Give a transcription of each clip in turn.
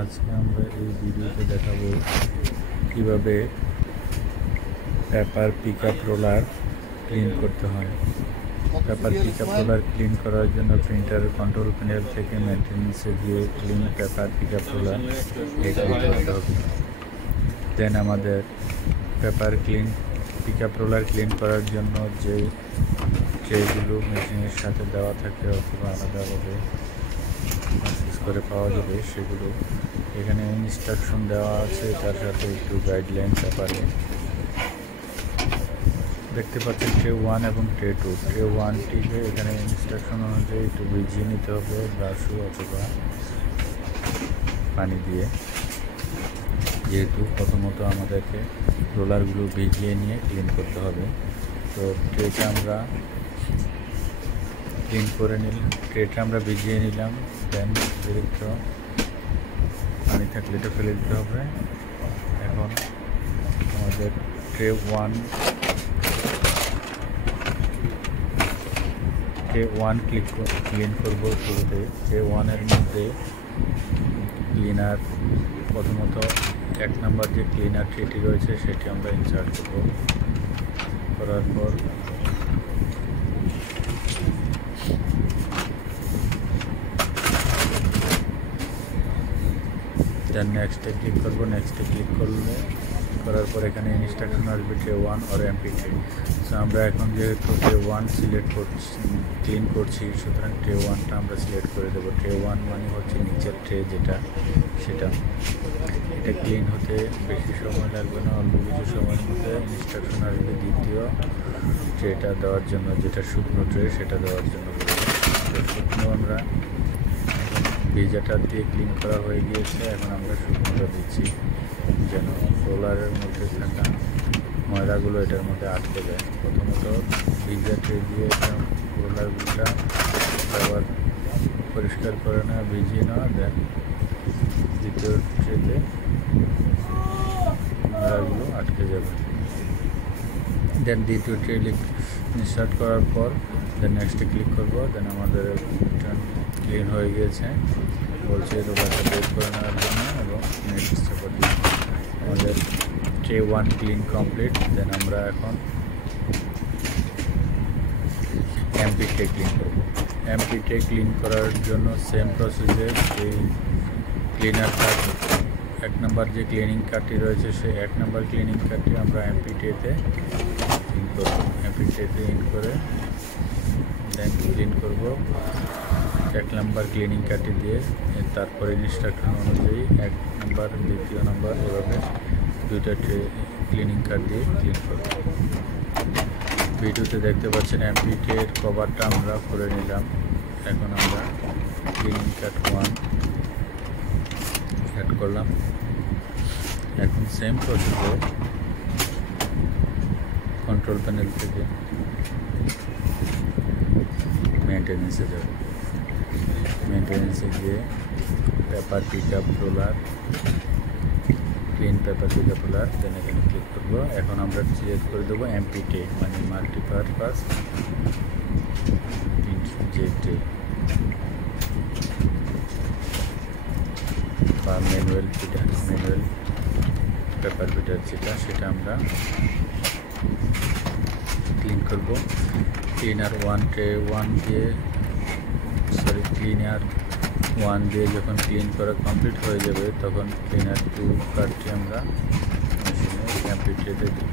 আজকে আমরা এই ভিডিওতে দেখাবো কিভাবে পেপার পিকআপ রোলার ক্লিন করতে হয়। পেপার পিকআপ রোলার ক্লিন করার জন্য প্রিন্টার কন্ট্রোল প্যানেল থেকে মেনটেন্যান্সে গিয়ে ক্লিন পেপার পিকআপ রোলার এটা দিতে হবে। দেন আমাদের পেপার পিকআপ রোলার ক্লিন করার জন্য যে ট্রেগুলো মেশিনের সাথে দেওয়া থাকে অথবা আলাদাভাবে পারচেজ করে পাওয়া যাবে সেগুলো এখানে ইনস্ট্রাকশন দেওয়া আছে, তার সাথে একটু গাইডলাইন পেপারে দেখতে পাচ্ছেন ট্রে 1 এবং ট্রে 2। ট্রে 1টিকে এখানে ইনস্ট্রাকশন অনুযায়ী একটু ভিজিয়ে নিতে হবে ব্রাশু অথবা পানি দিয়ে, যেহেতু প্রথমত আমাদেরকে রোলারগুলো ভিজিয়ে নিয়ে ক্লিন করতে হবে। তো ট্রেটা আমরা ক্লিন করে নিলাম, ট্রেটা আমরা ভিজিয়ে নিলাম। দেন অতিরিক্ত পানি থাকলে এটা ফেলে দিতে হবে। এখন আমাদের ট্রে 1 ক্লিন করবো। শুরুতে ট্রে 1-এর মধ্যে ক্লিনার, প্রথমত 1 নম্বর যে ক্লিনার ট্রেটি রয়েছে সেটি আমরা ইনসার্ট করব। করার পর দেন নেক্সটে ক্লিক করব। নেক্সটে ক্লিক করার পর এখানে ইনস্ট্রাকশন আসবে ট্রে 1 আর এমপি ট্রে। সো আমরা এখন যেহেতু ট্রে 1 সিলেক্ট করছি, ক্লিন করছি, সুতরাং ট্রে 1টা আমরা সিলেক্ট করে দেবো। ট্রে 1 মানে হচ্ছে নিচের ট্রে যেটা, সেটা এটা ক্লিন হতে বেশি সময় লাগবে না, অল্প কিছু সময়ের মধ্যে ইনস্ট্রাকশন আসবে দ্বিতীয় ট্রেটা দেওয়ার জন্য, যেটা শুকনো ট্রে সেটা দেওয়ার জন্য। শুকনো আমরা ভিজাটা দিয়ে ক্লিন করা হয়ে গিয়েছে, এখন আমরা শুকনোটা দিচ্ছি যেন রোলারের মধ্যে থাকা ময়লাগুলো এটার মধ্যে আটকে যায়। প্রথমত ভিজা ট্রে দিয়ে রোলারগুলোটা আবার পরিষ্কার করে নেওয়া, ভিজিয়ে নেওয়া। দেন দ্বিতীয় ট্রেতে ময়লাগুলো আটকে যাবে। দেন দ্বিতীয় ট্রে ইনসার্ট করার পর দেন নেক্সটে ক্লিক করবো। দেন আমাদের ক্লিন হয়ে গিয়েছে, বলছে রোলারটা বের করে নেওয়ার জন্য এবং নেক্সট সাপোর্ট আমাদের ট্রে 1 ক্লিন কমপ্লিট। দেন আমরা এখন এমপি ট্রে ক্লিন করব। এমপি ট্রে ক্লিন করার জন্য সেম প্রসেসে এই ক্লিনার কার্ড 1 নম্বর যে ক্লিনিং কার্ডটি রয়েছে সেই 1 নম্বর ক্লিনিং কার্ডটি আমরা এমপি ট্রেতে ইন করব। এমপি ট্রেতে ইন করে দেন ক্লিন করব 1 নম্বর ক্লিনিং কার্ডটি দিয়ে। তারপর ইনস্ট্রাকশন অনুযায়ী 1 নম্বর, দ্বিতীয় নম্বর, এভাবে 2টা ট্রে ক্লিনিং কার্ড দিয়ে ক্লিন করব। ভিডিওতে দেখতে পাচ্ছেন এমপি ট্রের কভারটা আমরা করে নিলাম। এখন আমরা ক্লিনিং কার্ড 1 অ্যাড করলাম। এখন সেম প্রসেসে কন্ট্রোল প্যানেল থেকে মেনটেন্যান্সে যাব। মেনটেন্যান্সে গিয়ে paper pickup roller, clean paper pickup roller, then এখানে ক্লিক করবো। এখন আমরা সিলেক্ট করে দেবো এমপি ট্রে মানে মাল্টিপারপাস যে ট্রে বা ম্যানুয়াল পেপার ফিটার যেটা, সেটা আমরা ক্লিন করব। ক্লিনার 1 ট্রে 1 দিয়ে ক্লিনার 1 দিয়ে যখন ক্লিন করা কমপ্লিট হয়ে যাবে তখন ক্লিনার 2 কার্ডটি আমরা মেশিনে এমপি ট্রেতে দিই।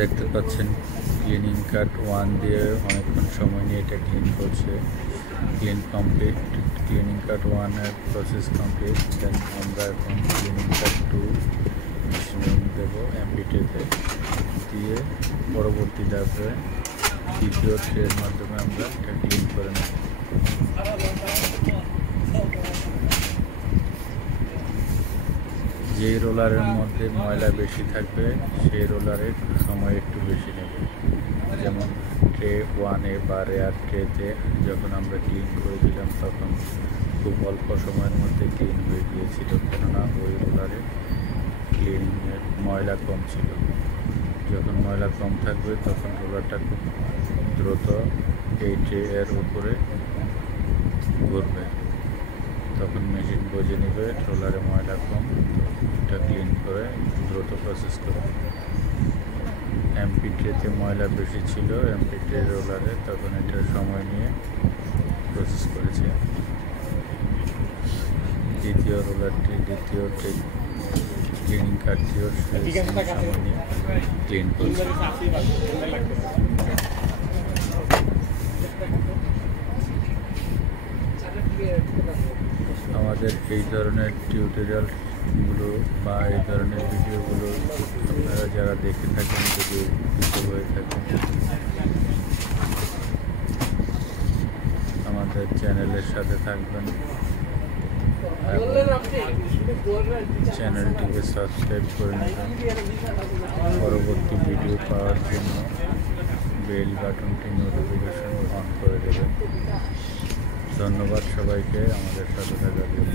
দেখতে পাচ্ছেন ক্লিনিং কার্ড 1 দিয়ে অনেকক্ষণ সময় নিয়ে এটা ক্লিন করছে। ক্লিন কমপ্লিট, ক্লিনিং কার্ড 1-এর প্রসেস কমপ্লিট। দেন আমরা এখন ক্লিনিং কার্ড 2 মেশিনে দেবো এমপি ট্রেতে দিয়ে পরবর্তী ধাপে দ্বিতীয় ট্রের মাধ্যমে আমরা এটা ক্লিন করে নেব। যেই রোলারের মধ্যে ময়লা বেশি থাকবে সেই রোলারের সময় একটু বেশি নেবে। যেমন ট্রে 1-এ বা রেয়ার ট্রেতে যখন আমরা ক্লিন করে দিলাম তখন খুব অল্প সময়ের মধ্যে ক্লিন হয়ে গিয়েছিল, কেননা ওই রোলারে ক্লিনিংয়ের ময়লা কম ছিল। যখন ময়লা কম থাকবে তখন রোলারটা খুব দ্রুত এই ট্রে এর উপরে ঘুরবে, তখন মেশিন বুঝে নেবে রোলারে ময়লা কম, এটা ক্লিন করে দ্রুত প্রসেস করবে। এমপি ট্রেতে ময়লা বেশি ছিল এমপি ট্রে রোলারে, তখন এটার সময় নিয়ে প্রসেস করেছে। দ্বিতীয় রোলারটি দ্বিতীয় ট্রে ক্লিনিং কার্ডটিও সময় নিয়ে ক্লিন করছে। আমাদের এই ধরনের টিউটোরিয়ালগুলো বা এই ধরনের ভিডিওগুলো আপনারা যারা দেখে থাকেন, যদি উপকৃত হয়ে থাকেন, আমাদের চ্যানেলের সাথে থাকবেন, চ্যানেলটিকে সাবস্ক্রাইব করে নেবেন। পরবর্তী ভিডিও পাওয়ার জন্য বেল বাটনটি নোটিফিকেশন অন করে দেবেন। ধন্যবাদ সবাইকে আমাদের সাথে থাকার জন্য।